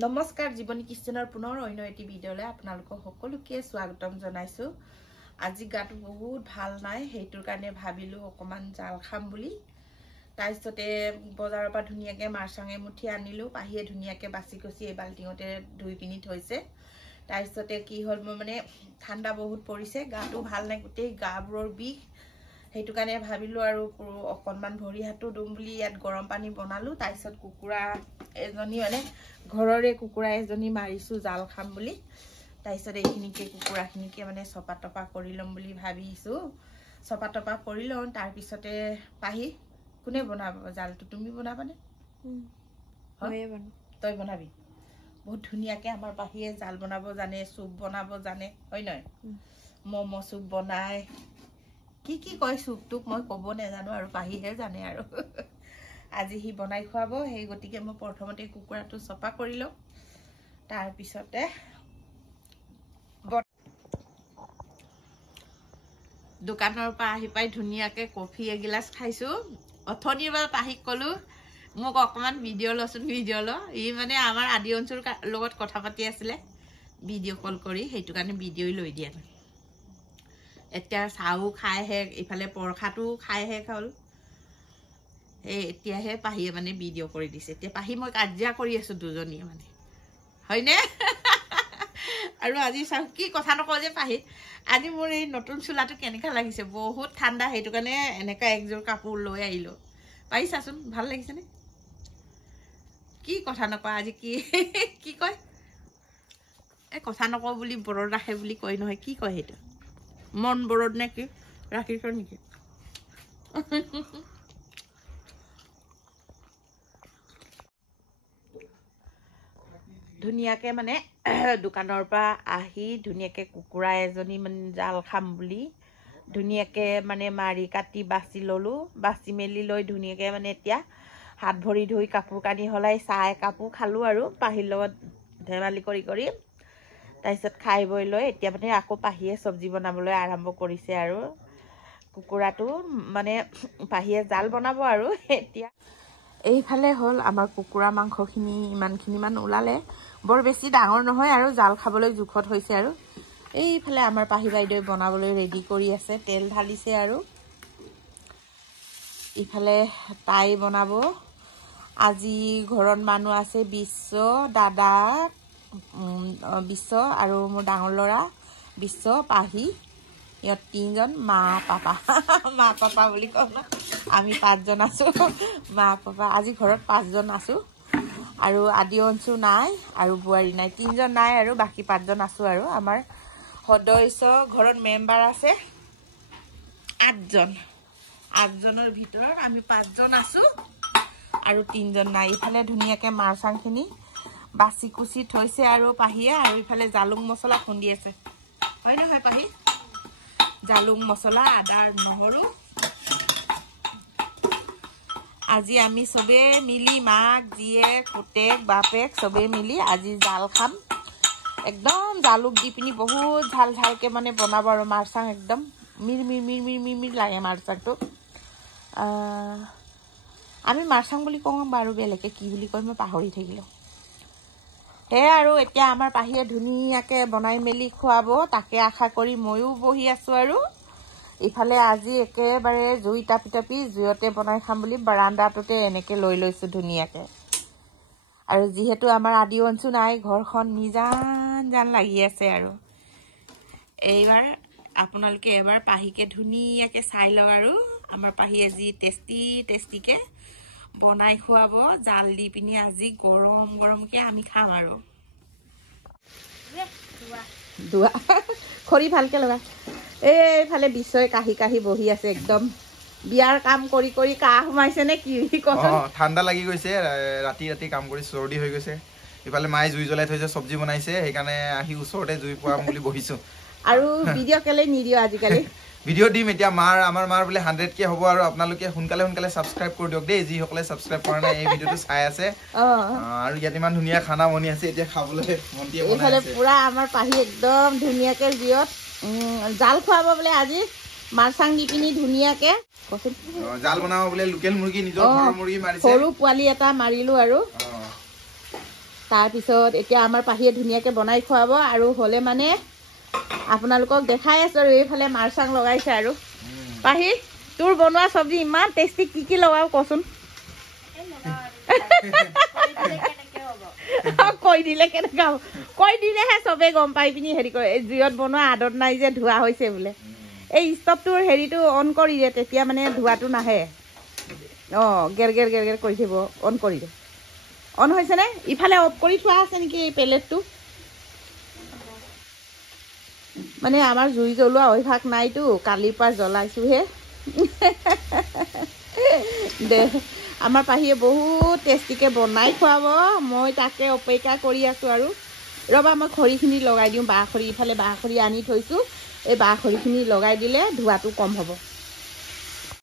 নমস্কাৰ জীৱনী কিচেনৰ পুনৰ অন্য এটি ভিডিঅ'লৈ আপোনালোকক সকলোকে স্বাগতম জনাইছো। আজি গাটো বহুত ভাল নাই, সেইটোৰ কাৰণে ভাবিলো অকমান জাল খাম বুলি। তাৰপিছতে বজাৰৰ পৰা ধুনীয়াকে মাছাঙে মুঠি আনিলো, পাহিয়ে ধুনীয়াকে বাছি কচি এই বাল্টিঙতে ধুই পিনি থৈছে। তাৰপিছতে কি হ'ল, মই মানে ঠাণ্ডা বহুত পৰিছে, গাটো ভাল নাই, গোটেই গাবোৰৰ বিষ। সেইটো কাৰণে ভাবিলো আৰু অকনমান ভৰি হাতটো দুম বুলি ইয়াত গৰম পানী বনালো। তাৰপিছত কুকুৰা এজনী মানে ঘৰৰে কুকুৰা এজনী মাৰিছো জাল খাম বুলি। তাৰপিছত এইখিনিকে কুকুৰাখিনিকে মানে চপা টপা কৰি ল'ম বুলি ভাবিছো। চপা টপা কৰি লওঁ। তাৰপিছতে পাহি কোনে বনাব জালটো? তুমি বনাবানে? তই বনাবি? বহুত ধুনীয়াকে আমাৰ পাহিয়ে জাল বনাব জানে, চুপ বনাব জানে, হয় নহয়? ম'ম' চুপ বনাই, কি কি কয় চুপটোক মই ক'ব নাজানো আৰু পাহিহে জানে আৰু। আজি সি বনাই খুৱাব, সেই গতিকে মই প্ৰথমতে কুকুৰাটো চপা কৰি লওঁ। তাৰপিছতে দোকানৰ পৰা আহি পাই ধুনীয়াকে কফি এগিলাচ খাইছো। অথনিৰ পৰা পাহিক ক'লো মোক অকমান ভিডিঅ' লচোন, ভিডিঅ' ল। ই মানে আমাৰ আদি অঞ্চলৰ লগত কথা পাতি আছিলে ভিডিঅ' কল কৰি, সেইটো কাৰণে ভিডিঅ' লৈ দিয়া নাই। এতিয়া চাহো খাই শেষ, ইফালে পৰখাটো খাই শেষ হ'ল। এতিয়াহে পাহিয়ে মানে ভিডিঅ' কৰি দিছে। এতিয়া পাহি মই কাজিয়া কৰি আছো দুজনীয়ে মানে, হয়নে? আৰু আজি চাওঁ কি কথা নকওঁ যে পাহি, আজি মোৰ এই নতুন চোলাটো কেনেকা লাগিছে, বহুত ঠাণ্ডা, সেইটো কাৰণে এনেকা একযোৰ কাপোৰ লৈ আহিলো। পাহি চাচোন, ভাল লাগিছেনে? কি কথা নকওঁ আজি, কি কি কয়, এই কথা নকওঁ বুলি বৰত ৰাখে বুলি কয় নহয়, কি কয় সেইটো? মন বৰত নে কি ৰাখিছ নেকি? ধুনীয়াকে মানে দোকানৰ পৰা আহি ধুনীয়াকে কুকুৰা এজনী মানে জাল খাম বুলি ধুনীয়াকে মানে মাৰি কাটি বাছি ললো। বাছি মেলি লৈ ধুনীয়াকে মানে এতিয়া হাত ভৰি ধুই কাপোৰ কানি সলাই চাহ একাপো খালো আৰু পাহিৰ লগত ধেমালি কৰি কৰি। তাৰপিছত খাই বৈ লৈ এতিয়া মানে আকৌ পাহিয়ে চব্জি বনাবলৈ আৰম্ভ কৰিছে আৰু কুকুৰাটো মানে পাহিয়ে জাল বনাব আৰু। এতিয়া এইফালে হ'ল আমাৰ কুকুৰা মাংসখিনি ইমানখিনিমান ওলালে, বৰ বেছি ডাঙৰ নহয় আৰু জাল খাবলৈ জোখত হৈছে আৰু। এইফালে আমাৰ পাহি বাইদেৱে বনাবলৈ ৰেডি কৰি আছে, তেল ঢালিছে আৰু ইফালে তাই বনাব। আজি ঘৰত মানুহ আছে বিশ্ব, দাদা বিশ্ব আৰু মোৰ ডাঙৰ ল'ৰা বিশ্ব, পাহি, ইহঁত তিনিজন, মা পাপা। মা পাপা বুলি কওঁ ন, আমি 5জন আছো, মা পাপা। আজি ঘৰত 5জন আছো আৰু আদি অঞ্চু নাই আৰু বোৱাৰী নাই, 3জন নাই আৰু বাকী 5জন আছো আৰু। আমাৰ সদস্য ঘৰত মেম্বাৰ আছে 8জন। 8জনৰ ভিতৰত আমি 5জন আছো আৰু 3জন নাই। ইফালে ধুনীয়াকে মাৰচাংখিনি বাছি কুচি থৈছে আৰু পাহিয়ে, আৰু ইফালে জালুক মছলা খুন্দি আছে, হয় নহয় পাহি? জালুক মছলা, আদা, নহৰু। আজি আমি চবে মিলি, মাক জীয়েক পুতেক বাপেক চবে মিলি আজি জাল খাম। একদম জালুক দি পিনি বহুত ঝাল ঝালকে মানে বনাব আৰু মাৰচাং একদম মিৰ মিৰ মিৰ মিৰ মিৰ মিৰ লাগে মাৰচাংটো। আমি মাৰচাং বুলি কওঁ বাৰু, বেলেগে কি বুলি কয় মই পাহৰি থাকিলো। সেয়াই আৰু এতিয়া আমাৰ পাহিয়ে ধুনীয়াকে বনাই মেলি খুৱাব, তাকে আশা কৰি ময়ো বহি আছো আৰু। ইফালে আজি একেবাৰে জুই টাপি টাপি জুইতে বনাই খাম বুলি বাৰাণ্ডাটোতে এনেকে লৈ লৈছো ধুনীয়াকে। আৰু যিহেতু আমাৰ আদি অঞ্চু নাই, ঘৰখন নিজান জান লাগি আছে আৰু। এইবাৰ আপোনালোকে এবাৰ পাহিকে ধুনীয়াকে চাই লওক আৰু আমাৰ পাহিয়ে যি টেষ্টিকে বনাই খুৱাব জাল দি পিনি। আজি গৰম গৰমকে আমি খাম আৰু। খৰি ভালকে লগা। এইফালে বিশ্বই কাহি কাহি বহি আছে, একদম বিয়াৰ কাম কৰি কৰি কাহ সোমাইছে নে কি? ঠাণ্ডা লাগি গৈছে, ৰাতি ৰাতি কাম কৰি চৰ্দি হৈ গৈছে। ইফালে মায়ে জুই জ্বলাই থৈছে, চব্জি বনাইছে, সেইকাৰণে আহি ওচৰতে জুই পোৱাম বুলি বহিছো। আৰু ভিডিঅ' কেলে নিদিও আজিকালি? ভিডিঅ' দিম এতিয়া। আমাৰ মাৰ বোলে 100K হ'ব আৰু আপোনালোকে সোনকালে সোনকালে ছাবস্ক্ৰাইব কৰি দিয়ক দেই, যিসকলে ছাবস্ক্ৰাইব কৰা নাই এই ভিডিঅ'টো চাই আছে। আৰু ইয়াত ইমান ধুনীয়া খানা বনি আছে, এতিয়া খাবলৈ মন্দিয়ে বনাই আছে। এইফালে পুৰা আমাৰ পাহি একদম ধুনীয়াকে জিয়ত জাল খুৱাব বোলে আজি, মাৰচাং দি পিনি ধুনীয়াকে জাল বনাব বোলে। লোকেল মুৰ্গী, নিজৰ ঘৰৰ মুৰ্গী মাৰিছে, সৰু পোৱালি এটা মাৰিলো আৰু তাৰপিছত এতিয়া আমাৰ পাহিয়ে ধুনীয়াকৈ বনাই খুৱাব আৰু হ'লে মানে আপোনালোকক দেখাই আছোঁ আৰু এইফালে মাৰ চাং লগাইছে আৰু পাহি তোৰ বনোৱা চব্জি ইমান টেষ্টি কি লগাও কচোন কৈ দিলে কেনেকৈ হ'ব কৈ দিলেহে চবেই গম পাই পিনি হেৰি কৰে জুইত বনোৱা আদত নাই যে ধোৱা হৈছে বোলে এই ষ্টভটোৰ হেৰিটো অন কৰি দিয়ে তেতিয়া মানে ধোৱাটো নাহে গেৰ গেৰ কৰি থাকিব অন কৰি দে অন হৈছেনে ইফালে অফ কৰি থোৱা আছে নেকি এই পেলেটটো মানে আমাৰ জুই জ্বলোৱা অভ্যাস নাইতো কালিৰ পৰা জ্বলাইছোহে দে আমাৰ পাহিয়ে বহুত টেষ্টিকৈ বনাই খুৱাব মই তাকে অপেক্ষা কৰি আছোঁ আৰু ৰ'বা মই খৰিখিনি লগাই দিওঁ বাঁহ খৰি ইফালে বাঁহ খৰি আনি থৈছোঁ এই বাঁহ খৰিখিনি লগাই দিলে ধোঁৱাটো কম হ'ব